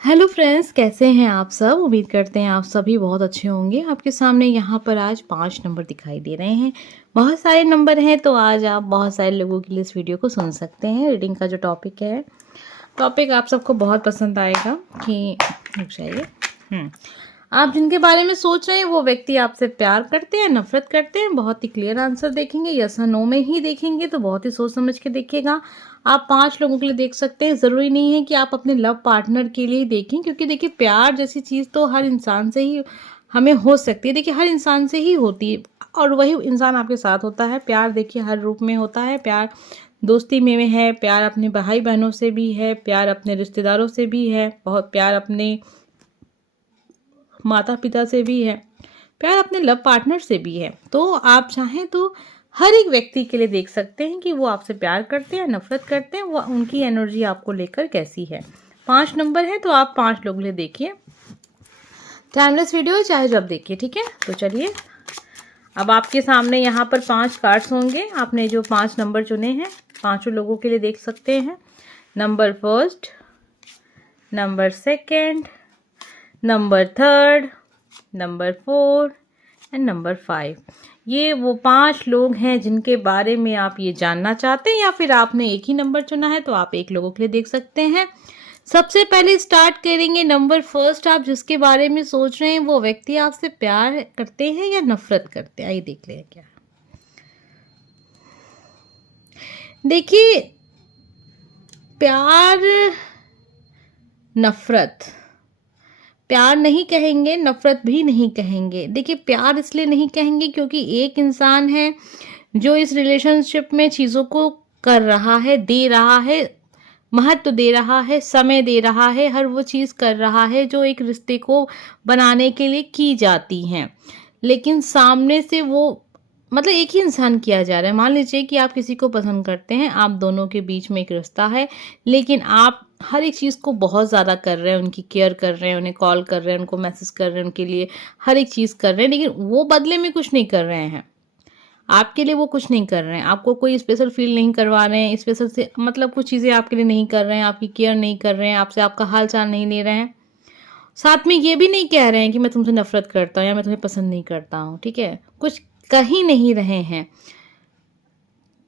Hello friends, कैसे हैं आप सब। उम्मीद करते हैं आप सभी बहुत अच्छे होंगे। आपके सामने यहाँ पर आज 5 नंबर दिखाई दे रहे हैं। बहुत सारे नंबर हैं, तो आज आप बहुत सारे लोगों के लिए इस वीडियो को सुन सकते हैं। रीडिंग का जो टॉपिक आप सबको बहुत पसंद आएगा कि रुक जाइए। आप जिनके बारे में सोच रहे हैं वो व्यक्ति आपसे प्यार करते हैं, नफरत करते हैं। बहुत ही क्लियर आंसर देखेंगे, यस और नो में ही देखेंगे, तो बहुत ही सोच समझ के देखिएगा। आप 5 लोगों के लिए देख सकते हैं। ज़रूरी नहीं है कि आप अपने लव पार्टनर के लिए देखें, क्योंकि देखिए प्यार जैसी चीज़ तो हर इंसान से ही हमें हो सकती है। देखिए हर इंसान से ही होती है और वही इंसान आपके साथ होता है। प्यार देखिए हर रूप में होता है। प्यार दोस्ती में है, प्यार अपने भाई बहनों से भी है, प्यार अपने रिश्तेदारों से भी है, बहुत प्यार अपने माता पिता से भी है, प्यार अपने लव पार्टनर से भी है। तो आप चाहें तो हर एक व्यक्ति के लिए देख सकते हैं कि वो आपसे प्यार करते हैं, नफरत करते हैं, वो उनकी एनर्जी आपको लेकर कैसी है। 5 नंबर है, तो आप 5 लोगों के लिए देखिए। टाइमलेस वीडियो है, चाहे जब देखिए, ठीक है। तो चलिए, अब आपके सामने यहाँ पर 5 कार्ड्स होंगे। आपने जो 5 नंबर चुने हैं, 5 लोगों के लिए देख सकते हैं। Number first, number second, number third, number 4 and number 5। ये वो 5 लोग हैं जिनके बारे में आप ये जानना चाहते हैं, या फिर आपने एक ही नंबर चुना है तो आप एक लोगों के लिए देख सकते हैं। सबसे पहले स्टार्ट करेंगे नंबर फर्स्ट। आप जिसके बारे में सोच रहे हैं वो व्यक्ति आपसे प्यार करते हैं या नफरत करते हैं, आइए देख लें क्या। देखिए प्यार नफरत, प्यार नहीं कहेंगे, नफरत भी नहीं कहेंगे। देखिए प्यार इसलिए नहीं कहेंगे क्योंकि एक इंसान है जो इस रिलेशनशिप में चीज़ों को कर रहा है, दे रहा है, महत्व दे रहा है, समय दे रहा है, हर वो चीज़ कर रहा है जो एक रिश्ते को बनाने के लिए की जाती हैं। लेकिन सामने से वो मतलब एक ही इंसान किया जा रहा है। मान लीजिए कि आप किसी को पसंद करते हैं, आप दोनों के बीच में एक रिश्ता है, लेकिन आप हर एक चीज़ को बहुत ज़्यादा कर रहे हैं, उनकी केयर कर रहे हैं, उन्हें कॉल कर रहे हैं, उनको मैसेज कर रहे हैं, उनके लिए हर एक चीज़ कर रहे हैं, लेकिन वो बदले में कुछ नहीं कर रहे हैं। आपके लिए वो कुछ नहीं कर रहे हैं, आपको कोई स्पेशल फील नहीं करवा रहे हैं, स्पेशल से मतलब कुछ चीज़ें आपके लिए नहीं कर रहे हैं, आपकी केयर नहीं कर रहे हैं, आपसे आपका हाल चाल नहीं ले रहे हैं। साथ में ये भी नहीं कह रहे हैं कि मैं तुमसे नफरत करता हूँ या मैं तुम्हें पसंद नहीं करता हूँ, ठीक है, कुछ कह ही नहीं रहे हैं।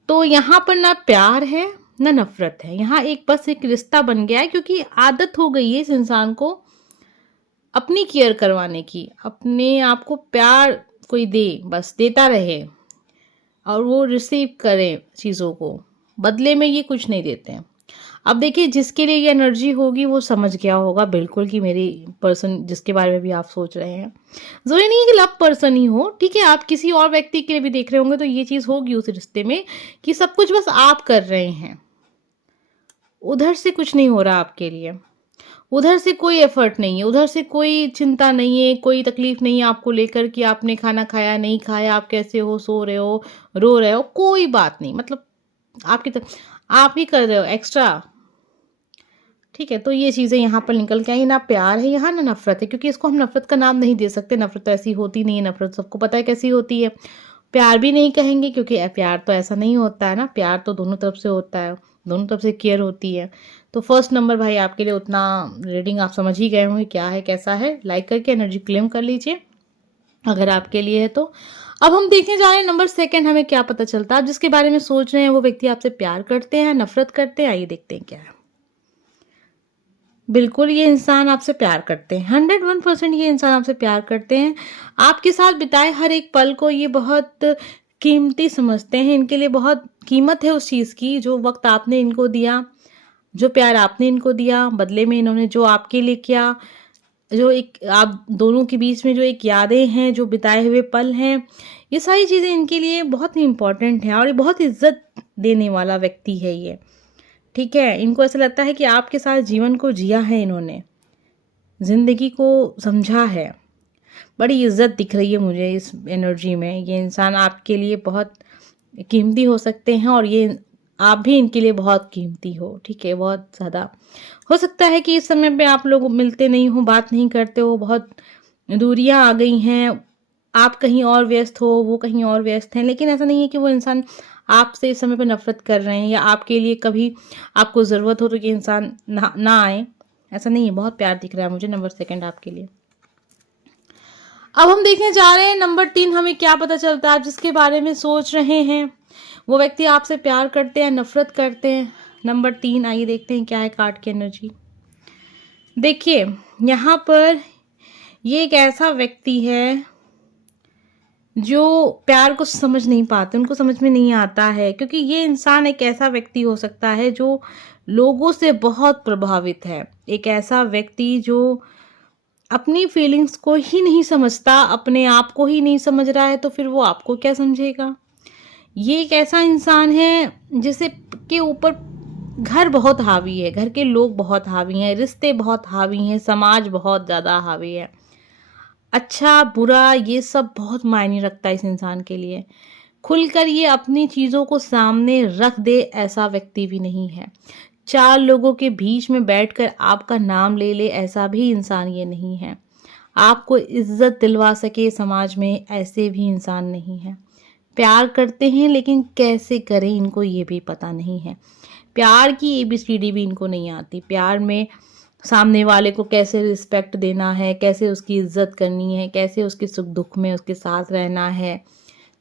तो यहाँ पर ना प्यार है ना नफरत है, यहाँ एक बस एक रिश्ता बन गया है, क्योंकि आदत हो गई है इस इंसान को अपनी केयर करवाने की, अपने आप को प्यार कोई दे, बस देता रहे और वो रिसीव करे चीज़ों को, बदले में ये कुछ नहीं देते हैं। अब देखिए जिसके लिए ये एनर्जी होगी वो समझ गया होगा बिल्कुल कि मेरी पर्सन जिसके बारे में भी आप सोच रहे हैं, ज़रूरी नहीं है कि लव पर्सन ही हो, ठीक है, आप किसी और व्यक्ति के लिए भी देख रहे होंगे तो ये चीज़ होगी उस रिश्ते में कि सब कुछ बस आप कर रहे हैं, उधर से कुछ नहीं हो रहा आपके लिए, उधर से कोई एफर्ट नहीं है, उधर से कोई चिंता नहीं है, कोई तकलीफ नहीं है आपको लेकर कि आपने खाना खाया नहीं खाया, आप कैसे हो, सो रहे हो, रो रहे हो, कोई बात नहीं। मतलब आपकी आप ही कर रहे हो एक्स्ट्रा, ठीक है। तो ये चीज़ें यहाँ पर निकल के आई, ना प्यार है यहाँ ना नफरत है, क्योंकि इसको हम नफरत का नाम नहीं दे सकते। नफरत तो ऐसी होती नहीं है, नफरत सबको पता है कैसी होती है। प्यार भी नहीं कहेंगे क्योंकि प्यार तो ऐसा नहीं होता है ना, प्यार तो दोनों तरफ से होता है, दोनों तरफ से केयर होती है। तो फर्स्ट नंबर भाई आपके लिए उतना रीडिंग आप समझ ही गए होंगे क्या है कैसा है। लाइक करके एनर्जी क्लेम कर लीजिए अगर आपके लिए है तो। अब हम देखने जा रहे हैं नंबर सेकंड, हमें क्या पता चलता है। आप जिसके बारे में सोच रहे हैं वो व्यक्ति आपसे प्यार करते हैं, नफरत करते हैं, आइए देखते हैं क्या है। बिल्कुल ये इंसान आपसे प्यार करते हैं, 101% ये इंसान आपसे प्यार करते हैं। आपके साथ बिताए हर एक पल को ये बहुत कीमती समझते हैं, इनके लिए बहुत कीमत है उस चीज़ की, जो वक्त आपने इनको दिया, जो प्यार आपने इनको दिया, बदले में इन्होंने जो आपके लिए किया, जो एक आप दोनों के बीच में जो एक यादें हैं, जो बिताए हुए पल हैं, ये सारी चीज़ें इनके लिए बहुत ही इम्पोर्टेंट हैं और ये बहुत इज्जत देने वाला व्यक्ति है ये, ठीक है। इनको ऐसा लगता है कि आपके साथ जीवन को जिया है, इन्होंने ज़िंदगी को समझा है। बड़ी इज्जत दिख रही है मुझे इस एनर्जी में। ये इंसान आपके लिए बहुत कीमती हो सकते हैं और ये आप भी इनके लिए बहुत कीमती हो, ठीक है, बहुत ज़्यादा। हो सकता है कि इस समय पे आप लोग मिलते नहीं हो, बात नहीं करते हो, बहुत दूरियां आ गई हैं, आप कहीं और व्यस्त हो, वो कहीं और व्यस्त हैं, लेकिन ऐसा नहीं है कि वो इंसान आपसे इस समय पे नफरत कर रहे हैं या आपके लिए कभी आपको ज़रूरत हो तो ये इंसान ना आए, ऐसा नहीं है, बहुत प्यार दिख रहा है मुझे नंबर सेकंड आपके लिए। अब हम देखने जा रहे हैं नंबर 3, हमें क्या पता चलता है। आप जिसके बारे में सोच रहे हैं वो व्यक्ति आपसे प्यार करते हैं, नफरत करते हैं। नंबर 3, आइए देखते हैं क्या है कार्ड की एनर्जी। देखिए यहाँ पर ये एक ऐसा व्यक्ति है जो प्यार को समझ नहीं पाते, उनको समझ में नहीं आता है, क्योंकि ये इंसान एक ऐसा व्यक्ति हो सकता है जो लोगों से बहुत प्रभावित है। एक ऐसा व्यक्ति जो अपनी फीलिंग्स को ही नहीं समझता, अपने आप को ही नहीं समझ रहा है, तो फिर वो आपको क्या समझेगा। ये एक ऐसा इंसान है जिसे के ऊपर घर बहुत हावी है, घर के लोग बहुत हावी हैं, रिश्ते बहुत हावी हैं, समाज बहुत ज़्यादा हावी है। अच्छा बुरा ये सब बहुत मायने रखता है इस इंसान के लिए। खुलकर ये अपनी चीज़ों को सामने रख दे ऐसा व्यक्ति भी नहीं है। 4 लोगों के बीच में बैठकर आपका नाम ले ले ऐसा भी इंसान ये नहीं है। आपको इज्जत दिलवा सके समाज में ऐसे भी इंसान नहीं है। प्यार करते हैं लेकिन कैसे करें इनको ये भी पता नहीं है। प्यार की ABCD भी इनको नहीं आती। प्यार में सामने वाले को कैसे रिस्पेक्ट देना है, कैसे उसकी इज्जत करनी है, कैसे उसके सुख दुख में उसके साथ रहना है,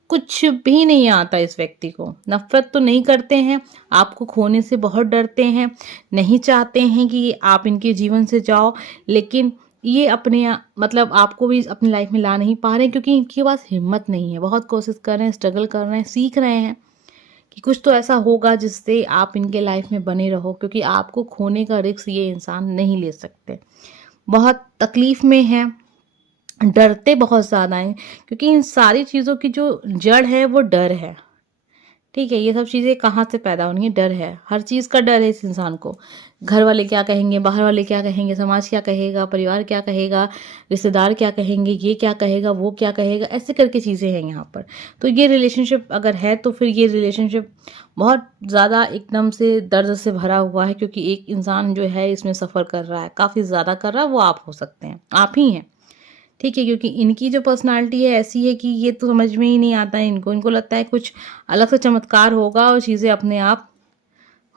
कुछ भी नहीं आता इस व्यक्ति को। नफरत तो नहीं करते हैं, आपको खोने से बहुत डरते हैं, नहीं चाहते हैं कि आप इनके जीवन से जाओ, लेकिन ये अपने मतलब आपको भी अपनी लाइफ में ला नहीं पा रहे हैं क्योंकि इनके पास हिम्मत नहीं है। बहुत कोशिश कर रहे हैं, स्ट्रगल कर रहे हैं, सीख रहे हैं कि कुछ तो ऐसा होगा जिससे आप इनके लाइफ में बने रहो, क्योंकि आपको खोने का रिस्क ये इंसान नहीं ले सकते। बहुत तकलीफ में है, डरते बहुत ज़्यादा हैं, क्योंकि इन सारी चीज़ों की जो जड़ है वो डर है। ठीक है, ये सब चीज़ें कहाँ से पैदा होनी है, डर है। हर चीज़ का डर है इस इंसान को। घर वाले क्या कहेंगे, बाहर वाले क्या कहेंगे, समाज क्या कहेगा, परिवार क्या कहेगा, रिश्तेदार क्या कहेंगे, ये क्या कहेगा, वो क्या कहेगा, ऐसे करके चीज़ें हैं यहाँ पर। तो ये रिलेशनशिप अगर है तो फिर ये रिलेशनशिप बहुत ज़्यादा एकदम से दर्द से भरा हुआ है, क्योंकि एक इंसान जो है इसमें सफ़र कर रहा है, काफ़ी ज़्यादा कर रहा है, वो आप हो सकते हैं, आप ही हैं। ठीक है, क्योंकि इनकी जो पर्सनालिटी है ऐसी है कि ये तो समझ में ही नहीं आता है इनको लगता है कुछ अलग से चमत्कार होगा और चीज़ें अपने आप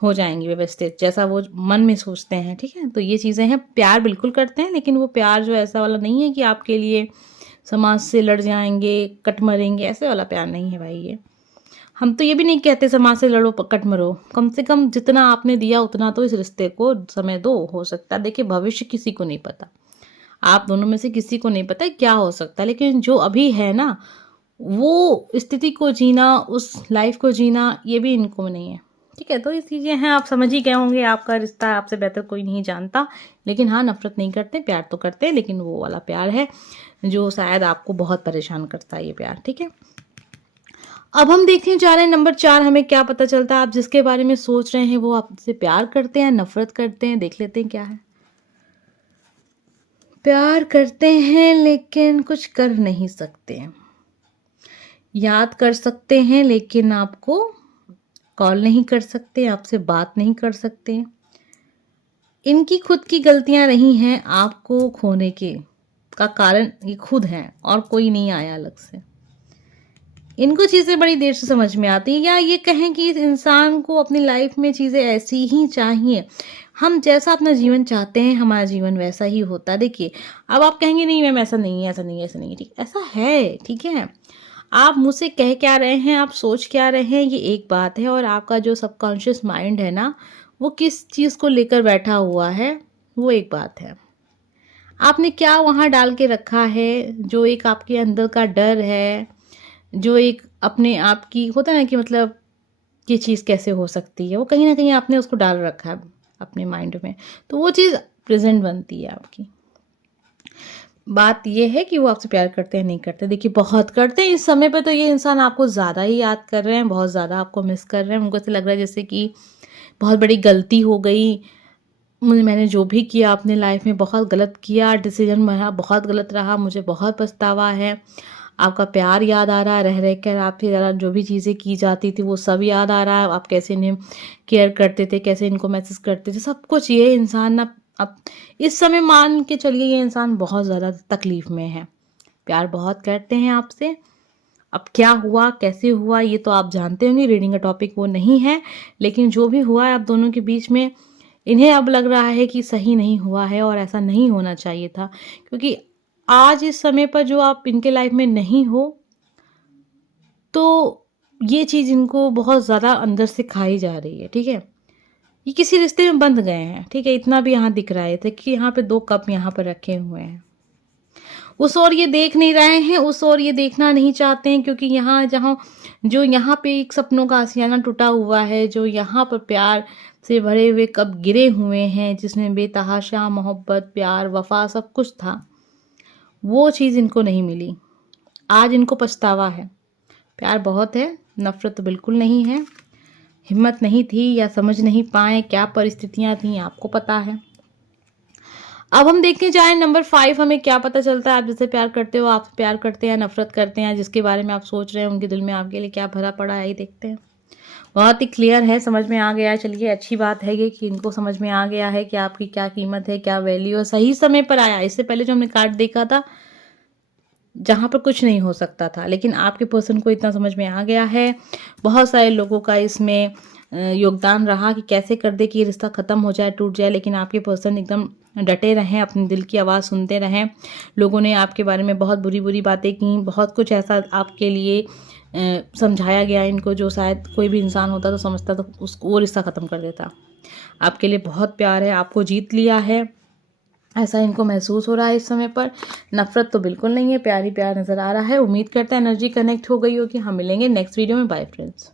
हो जाएंगी व्यवस्थित, जैसा वो मन में सोचते हैं। ठीक है, तो ये चीज़ें हैं। प्यार बिल्कुल करते हैं, लेकिन वो प्यार जो ऐसा वाला नहीं है कि आपके लिए समाज से लड़ जाएंगे, कट मरेंगे, ऐसे वाला प्यार नहीं है भाई। ये हम तो ये भी नहीं कहते समाज से लड़ो कट मरो, कम से कम जितना आपने दिया उतना तो इस रिश्ते को समय दो। हो सकता है, देखिए भविष्य किसी को नहीं पता, आप दोनों में से किसी को नहीं पता क्या हो सकता है, लेकिन जो अभी है ना वो स्थिति को जीना, उस लाइफ को जीना, ये भी इनको नहीं है। ठीक है, तो ये चीज़ें हैं, आप समझ ही गए होंगे। आपका रिश्ता आपसे बेहतर कोई नहीं जानता, लेकिन हाँ नफरत नहीं करते, प्यार तो करते हैं, लेकिन वो वाला प्यार है जो शायद आपको बहुत परेशान करता है ये प्यार। ठीक है, अब हम देखने जा रहे हैं नंबर 4, हमें क्या पता चलता है। आप जिसके बारे में सोच रहे हैं वो आपसे प्यार करते हैं, नफरत करते हैं, देख लेते हैं क्या है। प्यार करते हैं लेकिन कुछ कर नहीं सकते, याद कर सकते हैं लेकिन आपको कॉल नहीं कर सकते, आपसे बात नहीं कर सकते। इनकी खुद की गलतियां रही हैं, आपको खोने के का कारण ये खुद हैं और कोई नहीं आया अलग से। इनको चीज़ें बड़ी देर से समझ में आती हैं, या ये कहें कि इस इंसान को अपनी लाइफ में चीज़ें ऐसी ही चाहिए। हम जैसा अपना जीवन चाहते हैं हमारा जीवन वैसा ही होता है। देखिए अब आप कहेंगे नहीं मैम ऐसा नहीं है, ऐसा नहीं है, ऐसा नहीं है, ठीक ऐसा है। ठीक है, आप मुझसे कह क्या रहे हैं, आप सोच क्या रहे हैं, ये एक बात है, और आपका जो सबकॉन्शियस माइंड है ना वो किस चीज़ को लेकर बैठा हुआ है वो एक बात है। आपने क्या वहाँ डाल के रखा है, जो एक आपके अंदर का डर है, जो एक अपने आप की होता है ना कि मतलब ये चीज़ कैसे हो सकती है, वो कहीं ना कहीं आपने उसको डाल रखा है अपने माइंड में, तो वो चीज़ प्रेजेंट बनती है आपकी। बात ये है कि वो आपसे प्यार करते हैं नहीं करते। देखिए बहुत करते हैं इस समय पे, तो ये इंसान आपको ज़्यादा ही याद कर रहे हैं, बहुत ज़्यादा आपको मिस कर रहे हैं। उनको ऐसे लग रहा है जैसे कि बहुत बड़ी गलती हो गई, मैंने जो भी किया अपने लाइफ में बहुत गलत किया, डिसीजन मेरा बहुत गलत रहा, मुझे बहुत पछतावा है। आपका प्यार याद आ रहा है, रह रह कर आपके ज़रा जो भी चीज़ें की जाती थी वो सब याद आ रहा है। आप कैसे इन्हें केयर करते थे, कैसे इनको मैसेज करते थे, सब कुछ। ये इंसान ना अब इस समय मान के चलिए ये इंसान बहुत ज़्यादा तकलीफ़ में है। प्यार बहुत करते हैं आपसे। अब क्या हुआ कैसे हुआ ये तो आप जानते होंगे, रीडिंग का टॉपिक वो नहीं है, लेकिन जो भी हुआ है आप दोनों के बीच में, इन्हें अब लग रहा है कि सही नहीं हुआ है और ऐसा नहीं होना चाहिए था, क्योंकि आज इस समय पर जो आप इनके लाइफ में नहीं हो, तो ये चीज़ इनको बहुत ज़्यादा अंदर से खाई जा रही है, ठीक है? ये किसी रिश्ते में बंध गए हैं, ठीक है? इतना भी यहाँ दिख रहा है, देखिए यहाँ पे 2 कप यहाँ पर रखे हुए हैं। उस ओर ये देख नहीं रहे हैं, उस ओर ये देखना नहीं चाहते हैं, क्योंकि यहाँ जहाँ जो यहाँ पे एक सपनों का आशियाना टूटा हुआ है, जो यहाँ पर प्यार से भरे हुए कप गिरे हुए हैं, जिसमें बेतहाशा मोहब्बत, प्यार, वफ़ा सब कुछ था, वो चीज़ इनको नहीं मिली। आज इनको पछतावा है। प्यार बहुत है, नफ़रत तो बिल्कुल नहीं है। हिम्मत नहीं थी या समझ नहीं पाए, क्या परिस्थितियाँ थीं आपको पता है। अब हम देखने जाएँ नंबर 5, हमें क्या पता चलता है। आप जिससे प्यार करते हो, आपसे प्यार करते हैं, नफ़रत करते हैं, जिसके बारे में आप सोच रहे हैं उनके दिल में आपके लिए क्या भरा पड़ा है, ये देखते हैं। बहुत ही क्लियर है, समझ में आ गया है। चलिए अच्छी बात है ये कि इनको समझ में आ गया है कि आपकी क्या कीमत है, क्या वैल्यू है, सही समय पर आया। इससे पहले जो हमने कार्ड देखा था, जहाँ पर कुछ नहीं हो सकता था, लेकिन आपके पर्सन को इतना समझ में आ गया है। बहुत सारे लोगों का इसमें योगदान रहा कि कैसे कर दे कि ये रिश्ता ख़त्म हो जाए, टूट जाए, लेकिन आपके पर्सन एकदम डटे रहें, अपने दिल की आवाज़ सुनते रहें। लोगों ने आपके बारे में बहुत बुरी-बुरी बातें की, बहुत कुछ ऐसा आपके लिए समझाया गया इनको, जो शायद कोई भी इंसान होता तो समझता तो उसको वो रिश्ता ख़त्म कर देता। आपके लिए बहुत प्यार है, आपको जीत लिया है, ऐसा इनको महसूस हो रहा है इस समय पर। नफ़रत तो बिल्कुल नहीं है, प्यार ही प्यार नज़र आ रहा है। उम्मीद करते हैं एनर्जी कनेक्ट हो गई होगी। हम मिलेंगे नेक्स्ट वीडियो में। Bye friends.